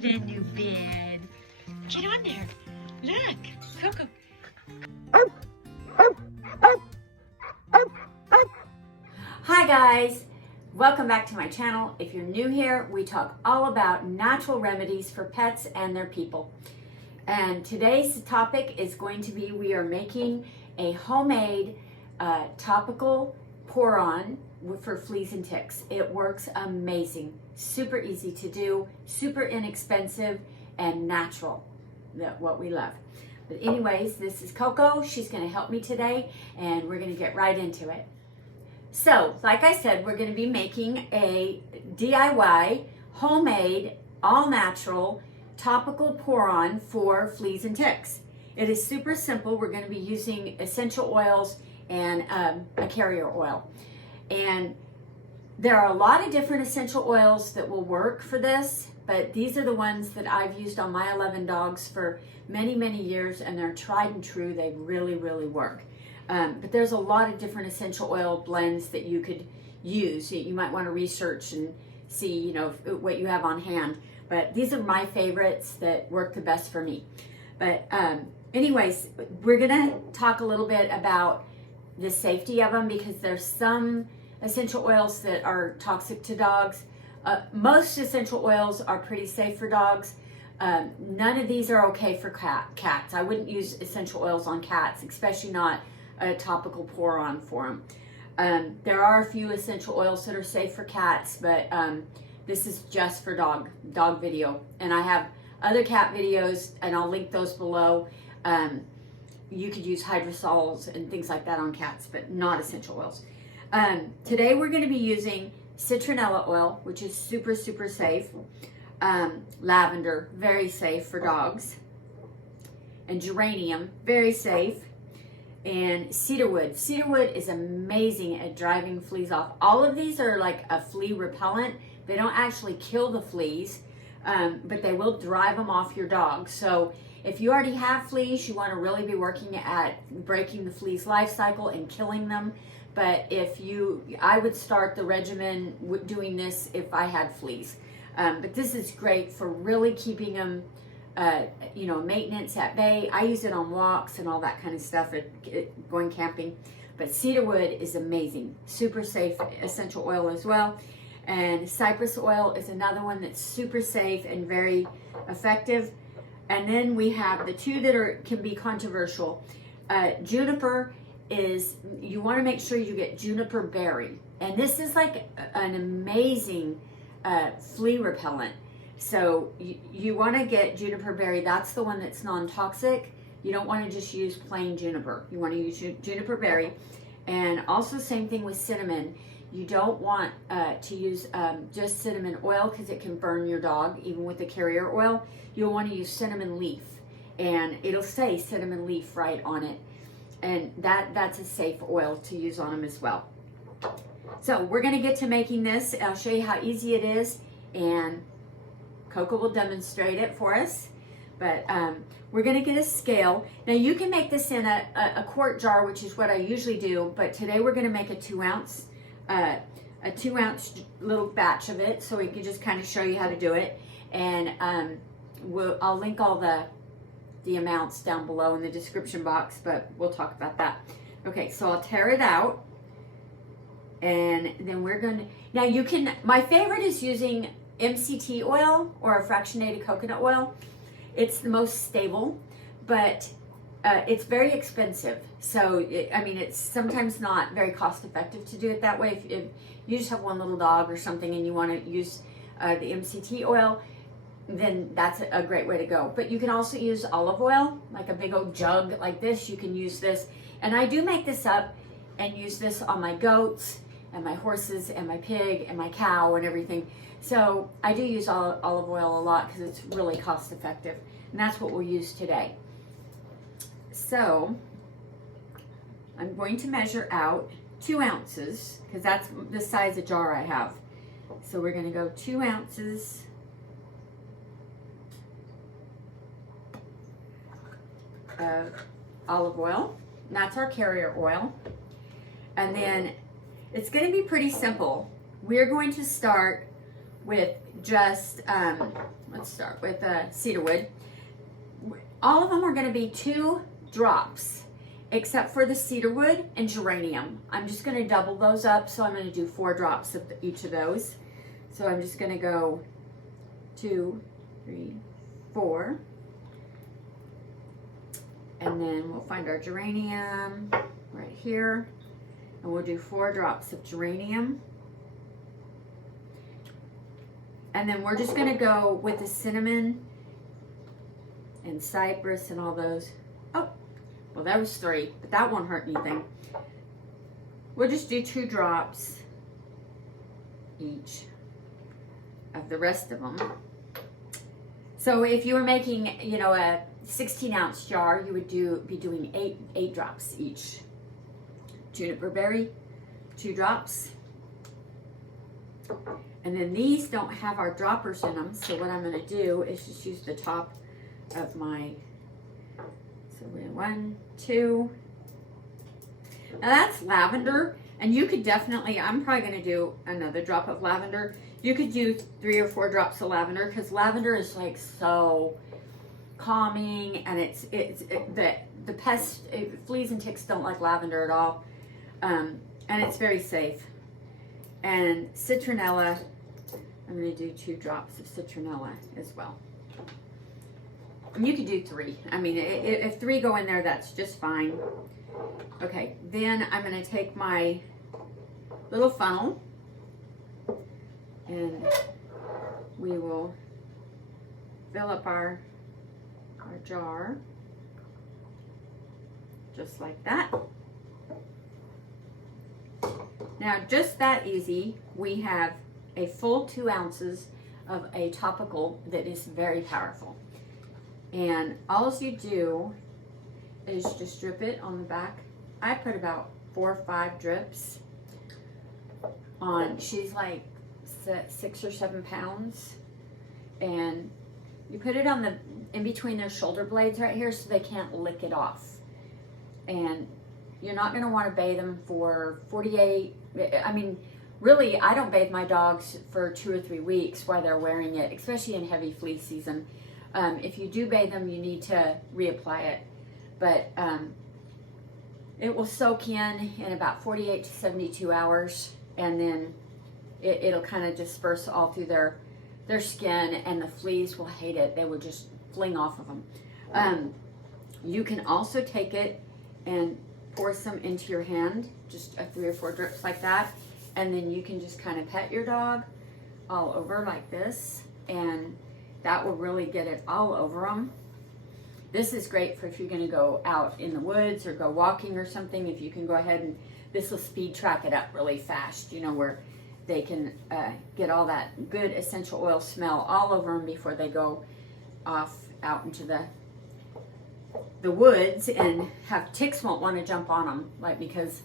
Get in your bed. Get on there. Look, Coco. Hi guys, welcome back to my channel. If you're new here, we talk all about natural remedies for pets and their people. And today's topic is going to be, we are making a homemade topical pour-on for fleas and ticks. It works amazing, super easy to do, super inexpensive and natural, what we love. But anyways, this is Coco. She's going to help me today and we're going to get right into it. So, like I said, we're going to be making a DIY, homemade, all-natural, topical pour-on for fleas and ticks. It is super simple. We're going to be using essential oils and a carrier oil. And there are a lot of different essential oils that will work for this, but these are the ones that I've used on my 11 dogs for many, many years, and they're tried and true. They really, really work. But there's a lot of different essential oil blends that you could use. You might want to research and see, you know, what you have on hand. But these are my favorites that work the best for me. But anyways, we're gonna talk a little bit about the safety of them because there's some essential oils that are toxic to dogs. Most essential oils are pretty safe for dogs. None of these are okay for cats. I wouldn't use essential oils on cats, especially not a topical pour-on for them. There are a few essential oils that are safe for cats, but this is just for dog video. And I have other cat videos, and I'll link those below. You could use hydrosols and things like that on cats, but not essential oils. Today we're going to be using citronella oil, which is super, super safe. Lavender, very safe for dogs. And geranium, very safe. And cedarwood. Cedarwood is amazing at driving fleas off. All of these are like a flea repellent. They don't actually kill the fleas, but they will drive them off your dog. So if you already have fleas, you want to really be working at breaking the flea's life cycle and killing them. But I would start the regimen doing this if I had fleas. But this is great for really keeping them maintenance at bay. I use it on walks and all that kind of stuff going camping. But cedarwood is amazing. Super safe essential oil as well. And cypress oil is another one that's super safe and very effective. And then we have the two that can be controversial. Juniper is, you want to make sure you get juniper berry. And this is like an amazing flea repellent. So you want to get juniper berry. That's the one that's non-toxic. You don't want to just use plain juniper. You want to use juniper berry. And also same thing with cinnamon. You don't want to use just cinnamon oil because it can burn your dog, even with the carrier oil. You'll want to use cinnamon leaf, and it'll say cinnamon leaf right on it. And that's a safe oil to use on them as well. So we're going to get to making this. I'll show you how easy it is, and Coco will demonstrate it for us. But we're going to get a scale. Now you can make this in a quart jar, which is what I usually do, but today we're going to make a 2 ounce little batch of it, so we can just kind of show you how to do it. And I'll link all the amounts down below in the description box, but we'll talk about that. Okay, so I'll tear it out, and then we're going to, now you can, my favorite is using MCT oil or a fractionated coconut oil. It's the most stable, but it's very expensive. So, it's sometimes not very cost effective to do it that way. If you just have one little dog or something and you want to use the MCT oil, then that's a great way to go. But you can also use olive oil, like a big old jug like this. You can use this. And I do make this up and use this on my goats and my horses and my pig and my cow and everything. So I do use olive oil a lot because it's really cost effective. And that's what we'll use today. So I'm going to measure out 2 ounces because that's the size of jar I have. So we're going to go 2 ounces of olive oil. And that's our carrier oil. And then it's going to be pretty simple. We're going to start with just, let's start with cedarwood. All of them are going to be 2 drops, except for the cedarwood and geranium. I'm just going to double those up, so I'm going to do 4 drops of each of those. So I'm just going to go 2, 3, 4. And then we'll find our geranium right here. And we'll do 4 drops of geranium. And then we're just going to go with the cinnamon and cypress and all those. Oh, well, that was 3, but that won't hurt anything. We'll just do 2 drops each of the rest of them. So if you were making, you know, a 16-ounce jar, you would be doing 8 drops each. Juniper berry, 2 drops. And then these don't have our droppers in them, so what I'm going to do is just use the top of my, so we're 1, 2. Now that's lavender, and you could definitely, I'm probably going to do another drop of lavender. You could do 3 or 4 drops of lavender, because lavender is like so calming, and the pest, fleas and ticks don't like lavender at all, and it's very safe. And citronella, I'm going to do 2 drops of citronella as well. And you could do 3. I mean, if 3 go in there, that's just fine. Okay, then I'm going to take my little funnel, and we will fill up our jar just like that. Now, just that easy, we have a full 2 ounces of a topical that is very powerful. And all you do is just drip it on the back. I put about 4 or 5 drips on. She's like 6 or 7 pounds. And you put it on in between their shoulder blades right here so they can't lick it off. And you're not going to want to bathe them for 48. I mean, really, I don't bathe my dogs for 2 or 3 weeks while they're wearing it, especially in heavy flea season. If you do bathe them, you need to reapply it. But it will soak in about 48 to 72 hours, and then it'll kind of disperse all through their skin, and the fleas will hate it. They will just fling off of them. You can also take it and pour some into your hand, just 3 or 4 drips like that, and then you can just kind of pet your dog all over like this, and that will really get it all over them. This is great for if you're going to go out in the woods or go walking or something. If you can go ahead and this will speed track it up really fast, you know, where they can get all that good essential oil smell all over them before they go off out into the woods, and ticks won't want to jump on them, like, because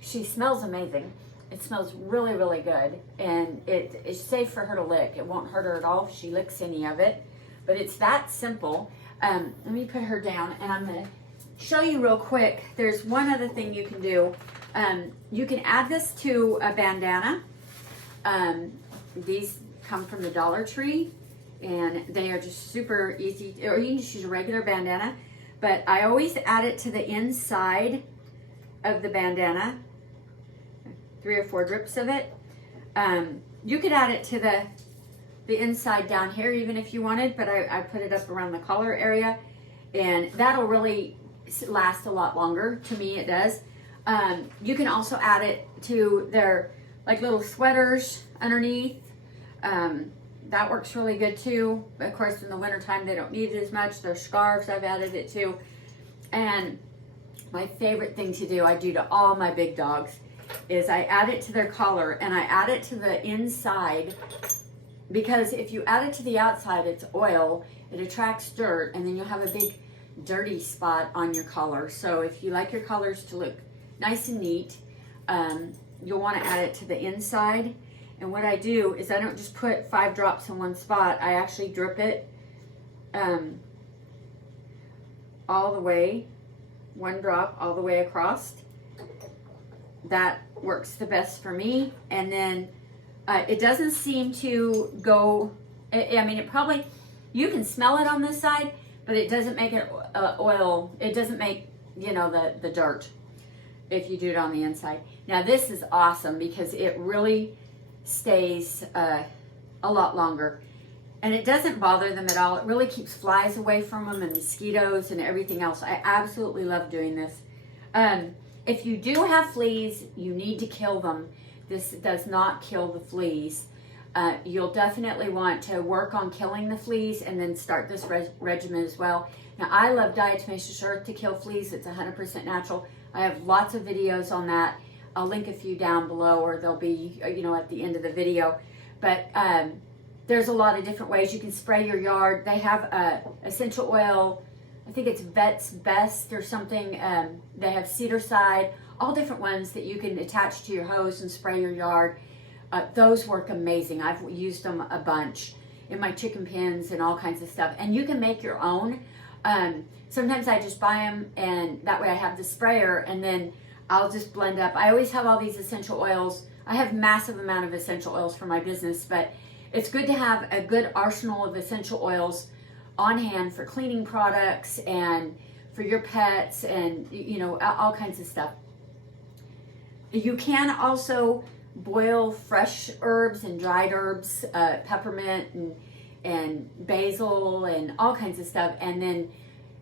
she smells amazing. It smells really, really good, and it's safe for her to lick. It won't hurt her at all if she licks any of it, but it's that simple. Let me put her down, and I'm going to show you real quick. There's one other thing you can do. You can add this to a bandana. These come from the Dollar Tree, and they are just super easy, or you can just use a regular bandana, but I always add it to the inside of the bandana, 3 or 4 drips of it. You could add it to the inside down here even if you wanted, but I put it up around the collar area, and that'll really last a lot longer. To me, it does. You can also add it to their like little sweaters underneath. That works really good too. Of course, in the wintertime, they don't need it as much. Their scarves, I've added it to. And my favorite thing to do, I do to all my big dogs, is I add it to their collar, and I add it to the inside, because if you add it to the outside, it's oil, it attracts dirt, and then you'll have a big dirty spot on your collar. So if you like your collars to look nice and neat, you'll want to add it to the inside. And what I do is I don't just put 5 drops in one spot. I actually drip it all the way, 1 drop all the way across. That works the best for me. And then it doesn't seem to go I mean, it probably, you can smell it on this side, but it doesn't make it oil. It doesn't make, you know, the dirt if you do it on the inside. Now this is awesome because it really stays a lot longer. And it doesn't bother them at all. It really keeps flies away from them and mosquitoes and everything else. I absolutely love doing this. If you do have fleas, you need to kill them. This does not kill the fleas. You'll definitely want to work on killing the fleas and then start this regimen as well. Now, I love diatomaceous earth to kill fleas. It's 100% natural. I have lots of videos on that. I'll link a few down below, or they'll be, you know, at the end of the video. But there's a lot of different ways you can spray your yard. They have essential oil, I think it's Vet's Best or something. They have cedar side, all different ones that you can attach to your hose and spray your yard. Those work amazing. I've used them a bunch in my chicken pens and all kinds of stuff. And you can make your own. Sometimes I just buy them, and that way I have the sprayer, and then I'll just blend up. I always have all these essential oils. I have massive amount of essential oils for my business, but it's good to have a good arsenal of essential oils on hand for cleaning products and for your pets and, you know, all kinds of stuff. You can also boil fresh herbs and dried herbs, peppermint and basil and all kinds of stuff, and then,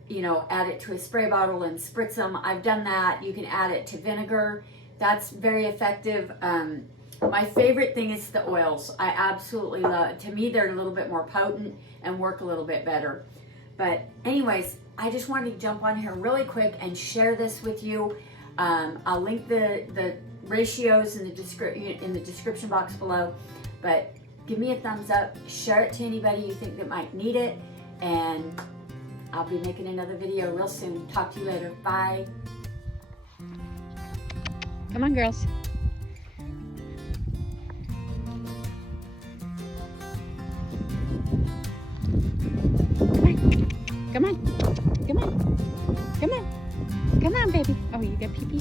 you know, add it to a spray bottle and spritz them. I've done that. You can add it to vinegar. That's very effective. My favorite thing is the oils. I absolutely love, to me, they're a little bit more potent and work a little bit better. But anyways, I just wanted to jump on here really quick and share this with you. I'll link the ratios in the description box below. But give me a thumbs up, share it to anybody you think that might need it, and I'll be making another video real soon. Talk to you later. Bye. Come on, girls. Come on. Come on. Come on. Come on, baby. Oh, you got pee-pee?